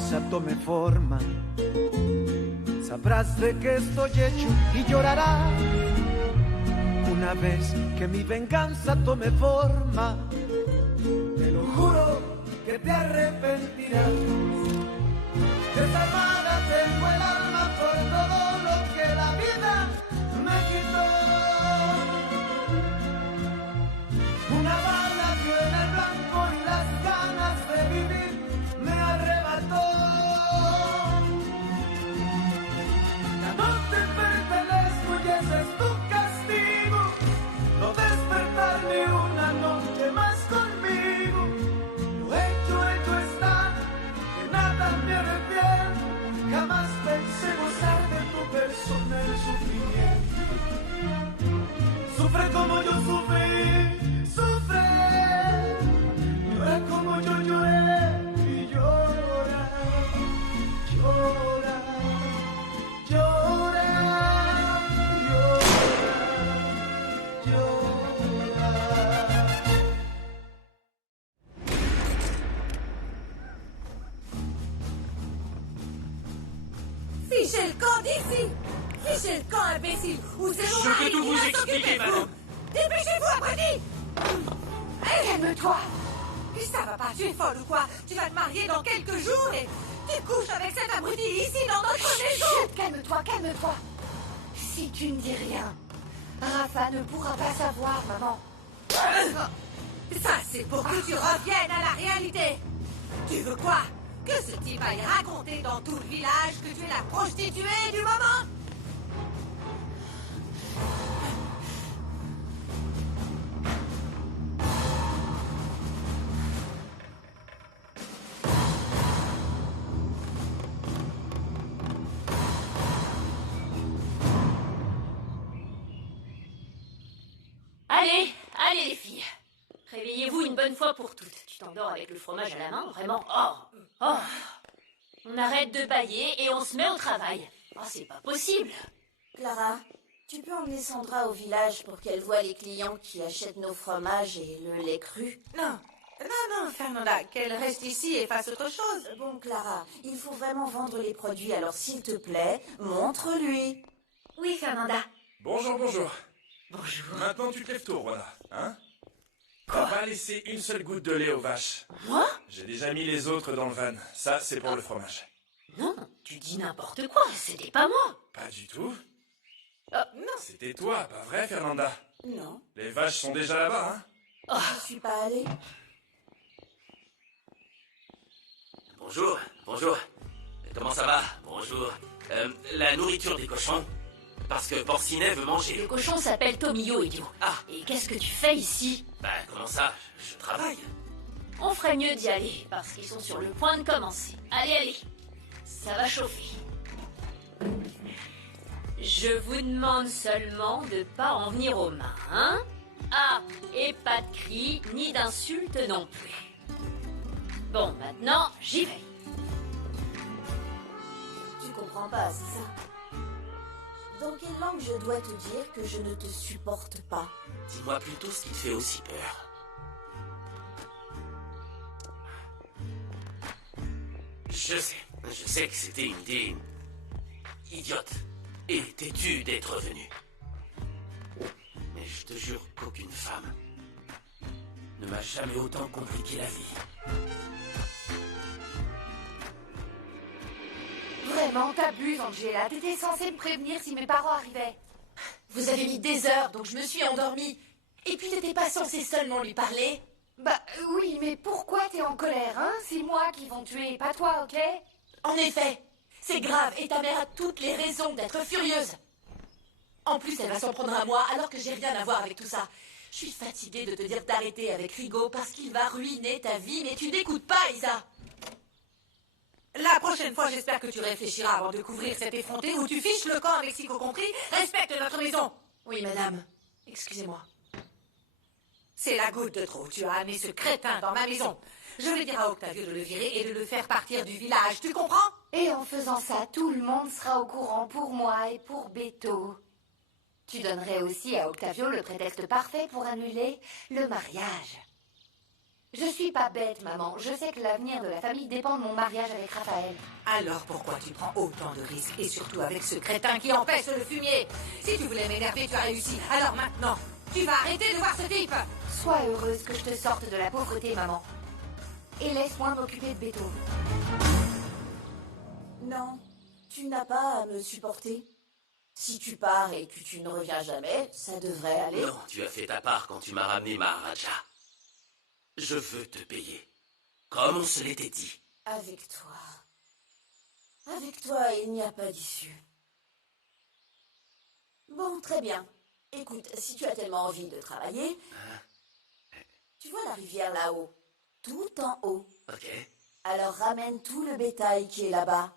venganza tome forma, sabrás de qué estoy hecho y llorarás. Una vez que mi venganza tome forma, te lo juro que te arrepentirás. Desarmada tengo el alma por todo lo que la vida me quitó. Una bala dio en el blanco y las ganas de vivir me arrebató. Ya no te pertenezco y ese es tu castigo, no despertar ni una noche más conmigo. Lo hecho está, de nada me arrepiento, jamás pensé gozar de tu personal sufrimiento. Sufre como yo sufrí, sufre, llora como yo lloré y llora, llora, llora, llora, llora. Fichez le camp d'ici! Fichez le camp, imbécile! Ou c'est mon Je mari peux tout qui vous va expliquer, s'occuper de vous! madame. Dépêchez-vous, abruti! Allez, calme-toi! Mais ça va pas, tu es folle ou quoi? Tu vas te marier dans quelques jours et tu couches avec cet abruti ici dans notre maison! Chut, calme-toi, calme-toi. Si tu ne dis rien, Rafa ne pourra pas savoir, maman. Ça, c'est pour que tu reviennes à la réalité! Tu veux quoi? Que ce type aille raconter dans tout le village que tu es la prostituée du moment? Allez, allez les filles. Réveillez-vous une bonne fois pour toutes. Tu t'endors avec le fromage à la main, vraiment? Oh. On arrête de bâiller et on se met au travail. Oh, c'est pas possible. Clara, tu peux emmener Sandra au village pour qu'elle voie les clients qui achètent nos fromages et le lait cru? Non, Fernanda, qu'elle reste ici et fasse autre chose. Bon, Clara, il faut vraiment vendre les produits, alors s'il te plaît, montre-lui. Oui, Fernanda. Bonjour, bonjour. Bonjour. Maintenant, tu te lèves tôt, voilà. Hein? T'as pas laissé une seule goutte de lait aux vaches. Moi? J'ai déjà mis les autres dans le van. Ça, c'est pour le fromage. Non, tu dis n'importe quoi. C'était pas moi. Pas du tout. Non. C'était toi, pas vrai, Fernanda? Non, Les vaches sont déjà là-bas, hein? je suis pas allée. Bonjour, bonjour. Comment ça va? Bonjour. La nourriture des cochons? Parce que Porcinet veut manger. Le cochon s'appelle Tomillo, idiot. Ah. Et qu'est-ce que tu fais ici? Ben, comment ça? Je travaille. On ferait mieux d'y aller, parce qu'ils sont sur le point de commencer. Allez, allez. Ça va chauffer. Je vous demande seulement de pas en venir aux mains, hein? Ah, et pas de cris, ni d'insultes non plus. Bon, maintenant, j'y vais. Tu comprends pas, c'est ça? Dans quelle langue je dois te dire que je ne te supporte pas? Dis-moi plutôt ce qui te fait aussi peur. Je sais que c'était une idée idiote et têtue d'être venu. Mais je te jure qu'aucune femme ne m'a jamais autant compliqué la vie. Vraiment, t'abuses, Angela. T'étais censée me prévenir si mes parents arrivaient. Vous avez mis des heures, donc je me suis endormie. Et puis t'étais pas censée seulement lui parler? Bah oui, mais pourquoi t'es en colère, hein? C'est moi qui vont tuer, pas toi, ok? En effet, c'est grave et ta mère a toutes les raisons d'être furieuse. En plus, elle va s'en prendre à moi alors que j'ai rien à voir avec tout ça. Je suis fatiguée de te dire d'arrêter avec Rigaud parce qu'il va ruiner ta vie, mais tu n'écoutes pas, Isa. La prochaine fois, j'espère que tu réfléchiras avant de couvrir cette effrontée où tu fiches le camp avec Mexico compris. Respecte notre maison. Oui, madame. Excusez-moi. C'est la goutte de trop. Tu as amené ce crétin dans ma maison. Je vais dire à Octavio de le virer et de le faire partir du village. Tu comprends? Et en faisant ça, tout le monde sera au courant pour moi et pour Beto. Tu donnerais aussi à Octavio le prétexte parfait pour annuler le mariage. Je suis pas bête, maman. Je sais que l'avenir de la famille dépend de mon mariage avec Raphaël. Alors pourquoi tu prends autant de risques, et surtout avec ce crétin qui empêche le fumier? Si tu voulais m'énerver, tu as réussi. Alors maintenant, tu vas arrêter de voir ce type. Sois heureuse que je te sorte de la pauvreté, maman. Et laisse-moi m'occuper de Beto. Non, tu n'as pas à me supporter. Si tu pars et que tu ne reviens jamais, ça devrait aller. Non, tu as fait ta part quand tu m'as ramené Maharaja. Je veux te payer. Comme on se l'était dit. Avec toi. Avec toi, il n'y a pas d'issue. Bon, très bien. Écoute, si tu as tellement envie de travailler, tu vois la rivière là-haut, tout en haut. Ok. Alors ramène tout le bétail qui est là-bas.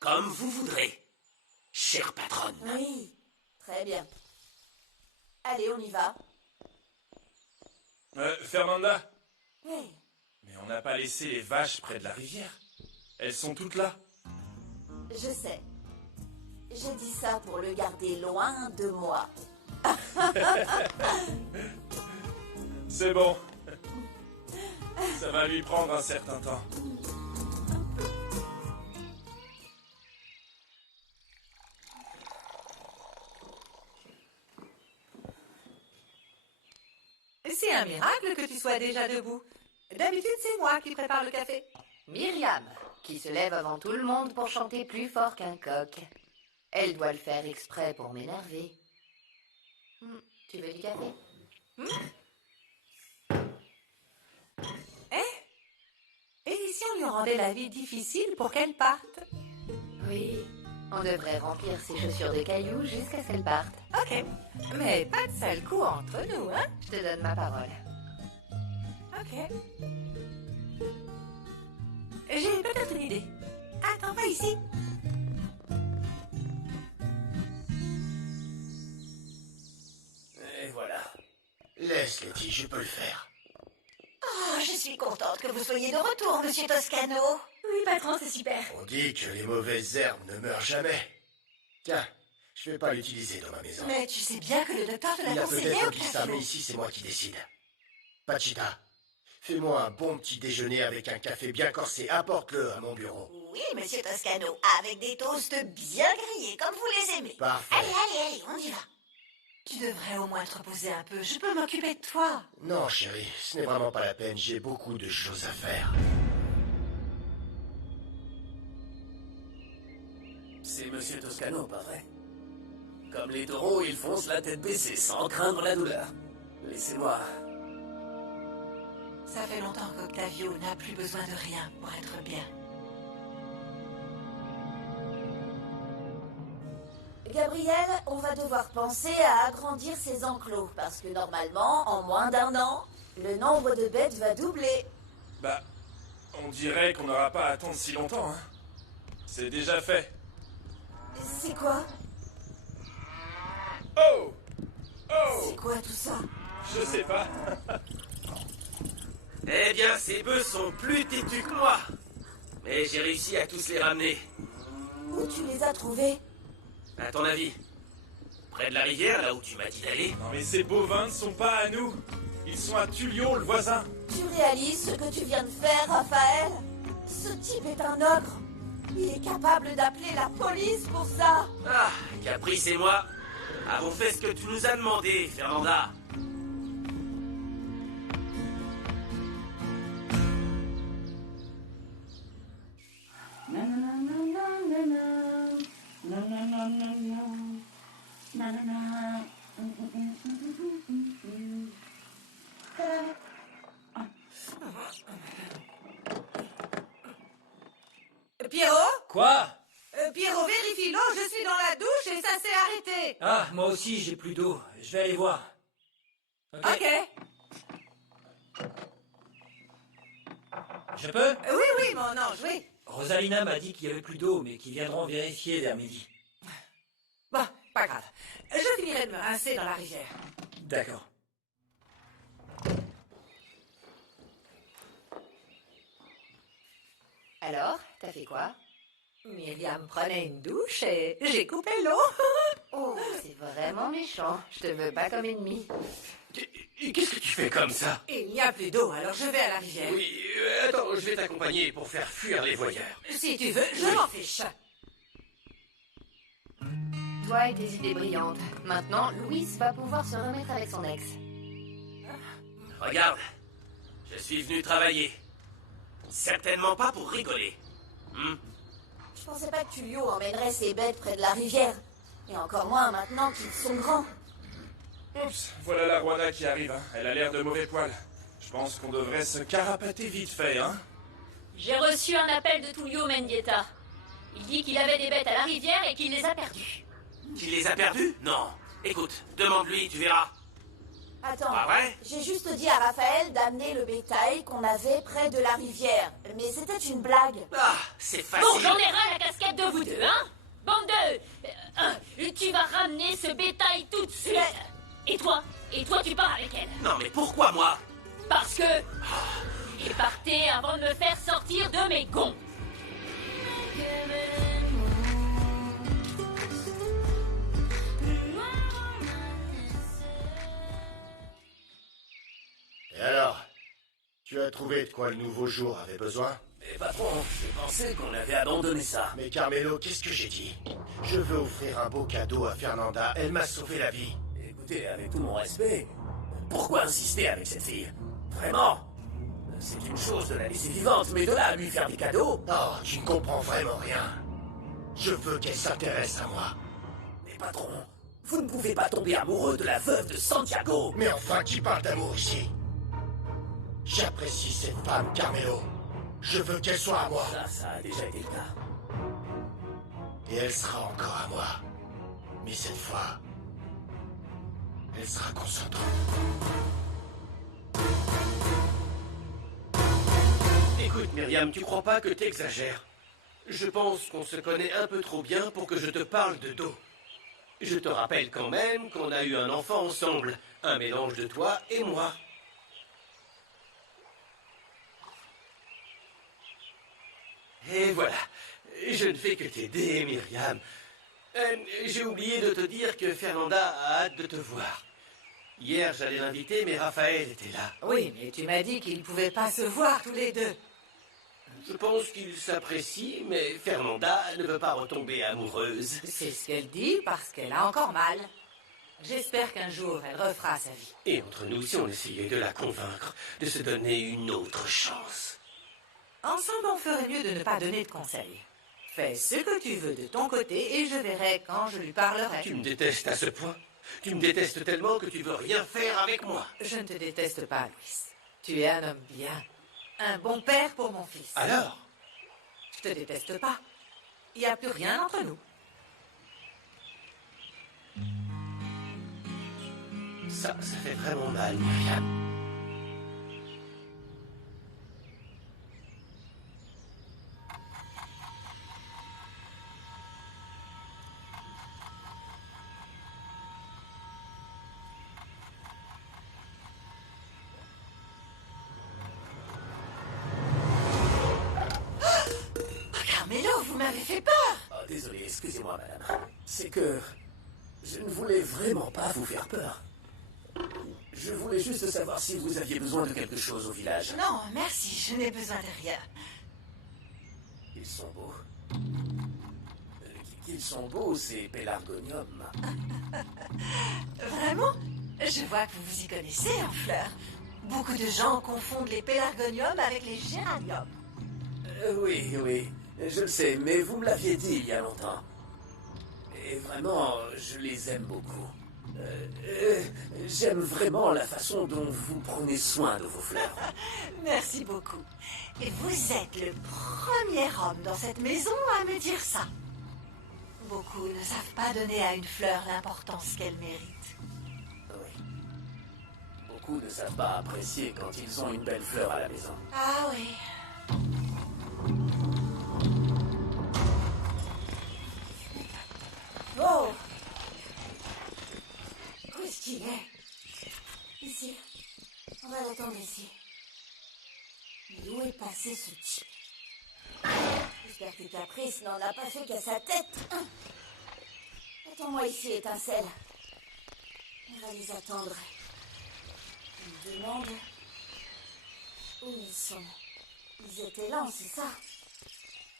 Comme vous voudrez, chère patronne. Oui, très bien. Allez, on y va. Fernanda, Oui. mais on n'a pas laissé les vaches près de la rivière. Elles sont toutes là. Je sais. J'ai dit ça pour le garder loin de moi. C'est bon. Ça va lui prendre un certain temps. C'est un miracle que tu sois déjà debout. D'habitude, c'est moi qui prépare le café. Myriam, qui se lève avant tout le monde pour chanter plus fort qu'un coq. Elle doit le faire exprès pour m'énerver. Tu veux du café? Et si on lui rendait la vie difficile pour qu'elle parte? Oui. On devrait remplir ses chaussures de cailloux jusqu'à ce qu'elle parte. Ok. Mais pas de sale coup entre nous, hein? Je te donne ma parole. Ok. J'ai peut-être une idée. Attends, pas ici. Et voilà. Laisse, Letty, je peux le faire. Oh, je suis contente que vous soyez de retour, monsieur Toscano. Oui, patron, c'est super. On dit que les mauvaises herbes ne meurent jamais. Tiens, je vais pas l'utiliser dans ma maison. Mais tu sais bien que le docteur te Il y l'a a conseillé peut-être au qui ça, mais café. ici c'est moi qui décide. Pachita, fais-moi un bon petit déjeuner avec un café bien corsé. Apporte-le à mon bureau. Oui, monsieur Toscano, avec des toasts bien grillés, comme vous les aimez. Parfait. Allez, on y va. Tu devrais au moins te reposer un peu, je peux m'occuper de toi. Non, chérie, ce n'est vraiment pas la peine. J'ai beaucoup de choses à faire. C'est monsieur Toscano, pas vrai? Comme les taureaux, ils foncent la tête baissée sans craindre la douleur. Laissez-moi. Ça fait longtemps qu'Octavio n'a plus besoin de rien pour être bien. Gabriel, on va devoir penser à agrandir ces enclos, parce que normalement, en moins d'un an, le nombre de bêtes va doubler. Bah, on dirait qu'on n'aura pas à attendre si longtemps, hein. C'est déjà fait. C'est quoi? Oh! Oh! C'est quoi tout ça? Je sais pas. Eh bien, ces bœufs sont plus têtus que moi. Mais j'ai réussi à tous les ramener. Où tu les as trouvés? À ton avis? Près de la rivière, là où tu m'as dit d'aller? Non mais ces bovins ne sont pas à nous. Ils sont à Tulion, le voisin. Tu réalises ce que tu viens de faire, Raphaël? Ce type est un ogre. Il est capable d'appeler la police pour ça. Ah, Caprice et moi avons fait ce que tu nous as demandé, Fernanda. Pierrot? Quoi? Pierrot, vérifie l'eau, je suis dans la douche et ça s'est arrêté. Ah, moi aussi, j'ai plus d'eau. Je vais aller voir. Ok. Je peux? Oui, mon ange, oui. Rosalina m'a dit qu'il y avait plus d'eau, mais qu'ils viendront vérifier vers midi. Bon, pas grave. Je finirai de me rincer dans la rivière. D'accord. Alors, t'as fait quoi? Myriam prenait une douche et j'ai coupé l'eau. Oh, c'est vraiment méchant. Je te veux pas comme ennemi. Qu'est-ce que tu fais comme ça? Il n'y a plus d'eau, alors je vais à la rivière. Oui, attends, je vais t'accompagner pour faire fuir les voyeurs. Si tu veux, je m'en fiche. Toi et tes idées brillantes. Maintenant, Louise va pouvoir se remettre avec son ex. Regarde, je suis venu travailler. Certainement pas pour rigoler. Je pensais pas que Tullio emmènerait ses bêtes près de la rivière. Et encore moins maintenant qu'ils sont grands. Oups, voilà la Rwanda qui arrive, hein. Elle a l'air de mauvais poil. Je pense qu'on devrait se carapater vite fait, hein. J'ai reçu un appel de Tullio Mendieta. Il dit qu'il avait des bêtes à la rivière et qu'il les a perdues. Tu les as perdus? Non. Écoute, demande-lui, tu verras. Attends, Ah ouais? j'ai juste dit à Raphaël d'amener le bétail qu'on avait près de la rivière. Mais c'était une blague. Ah, c'est facile. Bon, j'en ai ras la casquette de vous deux, hein. Bande de... tu vas ramener ce bétail tout de suite. Et toi, tu pars avec elle. Non, mais pourquoi moi? Parce que... Et partez avant de me faire sortir de mes gonds. Et alors? Tu as trouvé de quoi le nouveau jour avait besoin? Mais patron, je pensais qu'on avait abandonné ça. Mais Carmelo, qu'est-ce que j'ai dit? Je veux offrir un beau cadeau à Fernanda. Elle m'a sauvé la vie. Écoutez, avec tout mon respect, pourquoi insister avec cette fille? Vraiment? C'est une chose de la laisser vivante, mais de là à lui faire des cadeaux? Oh, tu ne comprends vraiment rien. Je veux qu'elle s'intéresse à moi. Mais patron, vous ne pouvez pas tomber amoureux de la veuve de Santiago. Mais enfin, qui parle d'amour ici? J'apprécie cette femme, Carmelo. Je veux qu'elle soit à moi. Ça a déjà été le cas. Et elle sera encore à moi. Mais cette fois, elle sera consentante. Écoute, Myriam, tu crois pas que t'exagères? Je pense qu'on se connaît un peu trop bien pour que je te parle de dos. Je te rappelle quand même qu'on a eu un enfant ensemble. Un mélange de toi et moi. Et voilà. Je ne fais que t'aider, Myriam. J'ai oublié de te dire que Fernanda a hâte de te voir. Hier, j'allais l'inviter, mais Raphaël était là. Oui, mais tu m'as dit qu'ils ne pouvaient pas se voir tous les deux. Je pense qu'ils s'apprécient, mais Fernanda ne veut pas retomber amoureuse. C'est ce qu'elle dit parce qu'elle a encore mal. J'espère qu'un jour, elle refera sa vie. Et entre nous, si on essayait de la convaincre de se donner une autre chance. Ensemble, on ferait mieux de ne pas donner de conseils. Fais ce que tu veux de ton côté et je verrai quand je lui parlerai. Tu me détestes à ce point? Tu me détestes tellement que tu veux rien faire avec moi? Je ne te déteste pas, Louis. Tu es un homme bien. Un bon père pour mon fils. Alors? Je te déteste pas. Il n'y a plus rien entre nous. Ça fait vraiment mal, Myriam. Carmelo, vous m'avez fait peur. Oh, désolé, excusez-moi, madame. C'est que je ne voulais vraiment pas vous faire peur. Je voulais juste savoir si vous aviez besoin de quelque chose au village. Non, merci, je n'ai besoin de rien. Ils sont beaux. Qu'ils sont beaux, ces pélargoniums. Vraiment? Je vois que vous vous y connaissez en fleurs. Beaucoup de gens confondent les pélargoniums avec les géraniums. Oui, je le sais, mais vous me l'aviez dit il y a longtemps. Et vraiment, je les aime beaucoup. J'aime vraiment la façon dont vous prenez soin de vos fleurs. Merci beaucoup. Et vous êtes le premier homme dans cette maison à me dire ça. Beaucoup ne savent pas donner à une fleur l'importance qu'elle mérite. Oui. Beaucoup ne savent pas apprécier quand ils ont une belle fleur à la maison. Ah oui. Oh! Où est-ce qu'il est? Ici. On va l'attendre ici. Mais où est passé ce type? J'espère que Caprice n'en a pas fait qu'à sa tête. Attends-moi ici, étincelle. On va les attendre. me demande où ils sont. Ils étaient lents, c'est ça?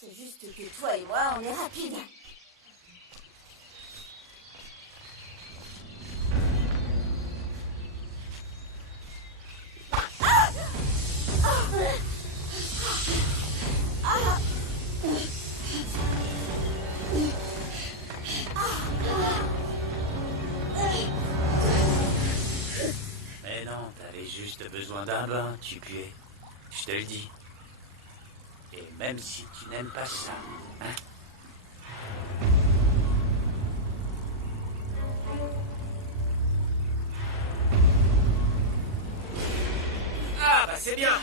C'est juste que toi et moi, on est rapides. Mais non, t'avais juste besoin d'un bain, tu puais. Je te le dis. Et même si tu n'aimes pas ça, hein? Ah, bah c'est bien.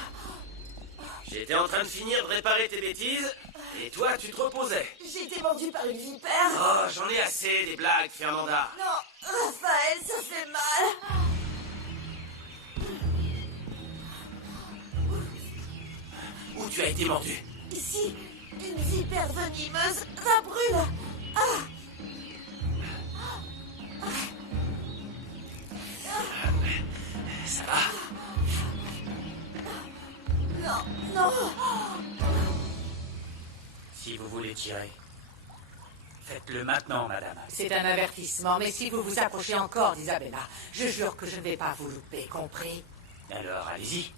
J'étais en train de finir de réparer tes bêtises, et toi, tu te reposais. J'ai été mordue par une vipère. Oh, j'en ai assez des blagues, Fernanda. Non, Raphaël, ça fait mal. Où tu as été mordu? Ici, une vipère venimeuse, ça brûle. Ah. Ça va? Non, non. Si vous voulez tirer, faites-le maintenant, madame. C'est un avertissement, mais si vous vous approchez encore d'Isabella, je jure que je ne vais pas vous louper, compris? Alors, allez-y.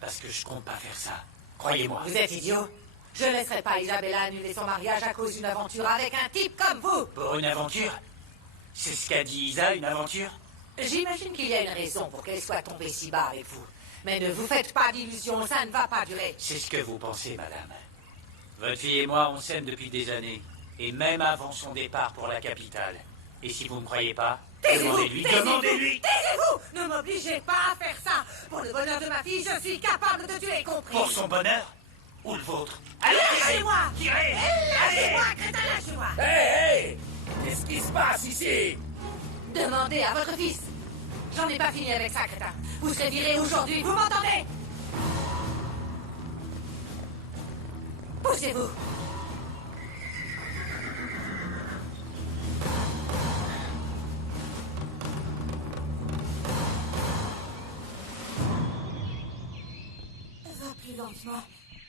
Parce que je compte pas faire ça. Croyez-moi. Vous êtes idiot? Je ne laisserai pas Isabella annuler son mariage à cause d'une aventure avec un type comme vous. Pour une aventure? C'est ce qu'a dit Isa, une aventure? J'imagine qu'il y a une raison pour qu'elle soit tombée si bas avec vous. Mais ne vous faites pas d'illusions, ça ne va pas durer. C'est ce que vous pensez, madame. Votre fille et moi, on s'aime depuis des années. Et même avant son départ pour la capitale. Et si vous ne me croyez pas, demandez-lui, demandez-lui! Taisez-vous! Ne m'obligez pas à faire ça! Pour le bonheur de ma fille, je suis capable de tuer, compris? Pour son bonheur? Ou le vôtre? Allez, Lâchez-moi! tirez! Lâchez-moi, crétin, lâchez-moi! Hé, qu'est-ce qui se passe ici? Demandez à votre fils. J'en ai pas fini avec ça, crétin. Vous serez viré aujourd'hui, vous m'entendez? Poussez-vous! Va plus lentement.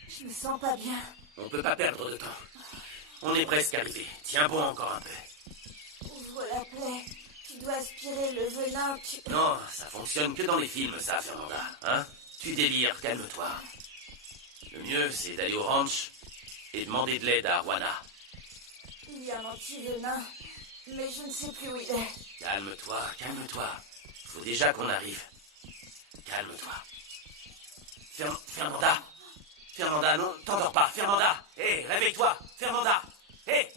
Je me sens pas bien. On peut pas perdre de temps. On est presque arrivé. Tiens bon encore un peu. Ouvre la plaie. Tu dois aspirer le venin, Non, ça fonctionne que dans les films, ça, Fernanda. Hein? Tu délires, calme-toi. Le mieux, c'est d'aller au ranch et demander de l'aide à Arwana. Il y a un anti-venin, mais je ne sais plus où il est. Calme-toi, calme-toi. Faut déjà qu'on arrive. Calme-toi. Fernanda. Fernanda, non, t'endors pas. Fernanda. Hé, réveille-toi. Fernanda. Hé.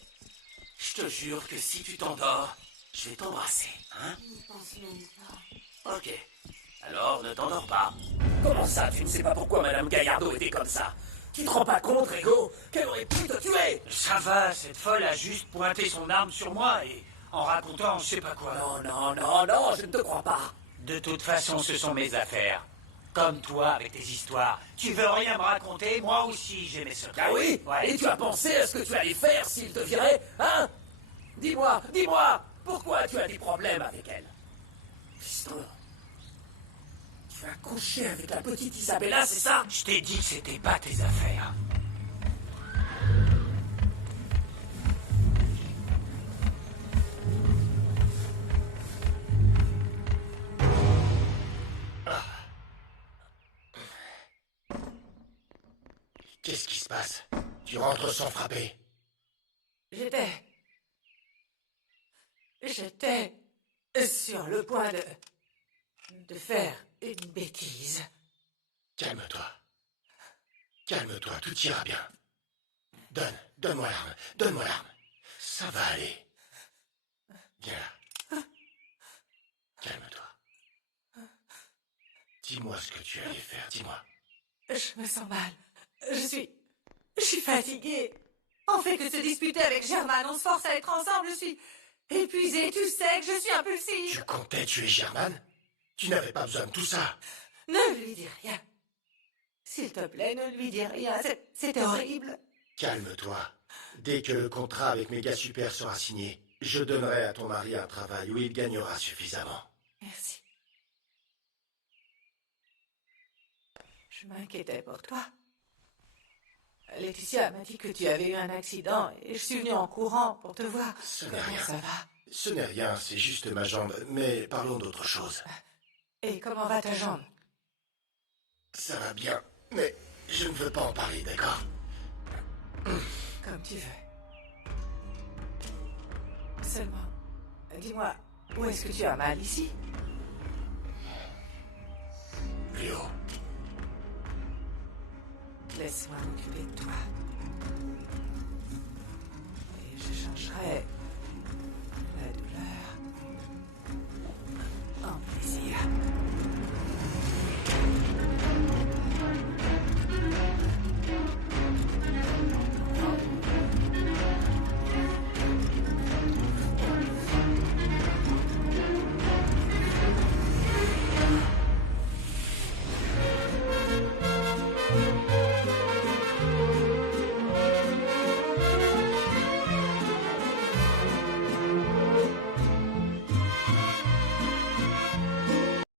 Je te jure que si tu t'endors, je vais t'embrasser, hein? Je n'y pense même pas. Ok. Alors, ne t'endors pas. Comment ça, tu ne sais pas pourquoi Madame Gaillardeau était comme ça? Tu te rends pas compte, Rigo, qu'elle aurait pu te tuer? Ça va, cette folle a juste pointé son arme sur moi et en racontant je sais pas quoi. Non, non, non, non, je ne te crois pas. De toute façon, ce sont mes affaires. Comme toi, avec tes histoires. Tu veux rien me raconter? Moi aussi, j'ai mes secrets. Ah oui? Ouais. Et tu as pensé à ce que tu allais faire s'il te virait, hein? Dis-moi, pourquoi tu as des problèmes avec elle? Fiston, tu as couché avec la petite Isabella, c'est ça? Je t'ai dit que c'était pas tes affaires. Qu'est-ce qui se passe? Tu rentres sans frapper. J'étais sur le point de faire une bêtise. Calme-toi. Calme-toi, tout ira bien. Donne-moi l'arme. Ça va aller. Viens là. Calme-toi. Dis-moi ce que tu allais faire, dis-moi. Je me sens mal. Je suis fatiguée. On fait que se disputer avec Germaine, on se force à être ensemble, je suis épuisée, tu sais que je suis impulsive. Tu comptais tuer Germaine? Tu n'avais pas besoin de tout ça. Ne lui dis rien. S'il te plaît, ne lui dis rien, c'était horrible. Calme-toi. Dès que le contrat avec Méga Super sera signé, je donnerai à ton mari un travail où il gagnera suffisamment. Merci. Je m'inquiétais pour toi. Laetitia m'a dit que tu avais eu un accident et je suis venue en courant pour te voir. Ce n'est Comment rien. ça va? Ce n'est rien, c'est juste ma jambe. Mais parlons d'autre chose. Et comment va ta jambe? Ça va bien, mais je ne veux pas en parler, d'accord? Comme tu veux. Seulement, dis-moi, où est-ce que tu as mal ici? Plus haut. Laisse-moi m'occuper de toi.